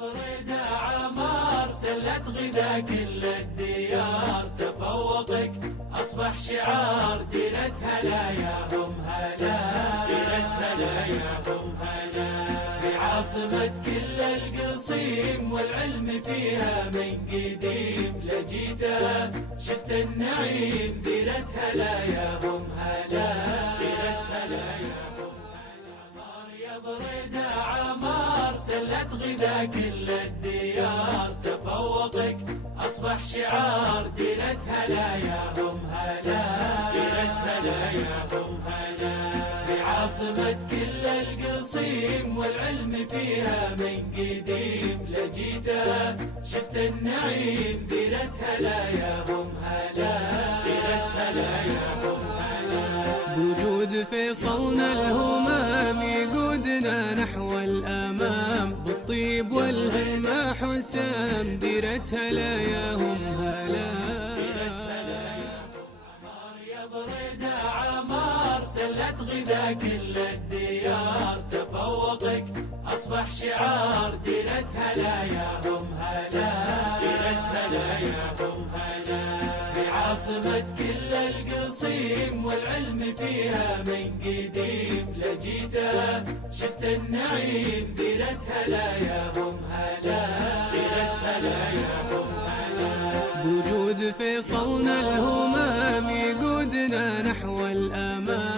بريدة عمار سلت غذا كل الديار، تفوقك أصبح شعار، ديرة هلاياهم هلا، ديرة هلاياهم هلا، في عاصمة كل القصيم والعلم فيها من قديم، لجيته شفت النعيم، ديرة هلاياهم هلا، ديرة هلاياهم هلا. عمار يا بريدة عمار سلت غذا كل الديار، تفوقك أصبح شعار، ديرة هلاياهم هلا، ديرة هلاياهم هلا، في عاصمة كل القصيم والعلم فيها من قديم، لجيته شفت النعيم، ديرة هلاياهم هلا، ديرة هلاياهم هلا. بوجود فيصلنا الهمام يقودنا نحو الأمام، بالطيب والهمة حسام، ديرة هلاياهم هلا. عمار يا بريدة عمار سلت غذا كل الديار، تفوقك أصبح شعار، ديرة هلاياهم هلا، ديرة هلاياهم هلا، في عاصمة كل القصيم والعلم فيها من قديم، لجيته شفت النعيم، ديرة هلاياهم هلا، ديرة هلاياهم هلا. بوجود فيصلنا الهمام يقودنا نحو الأمام،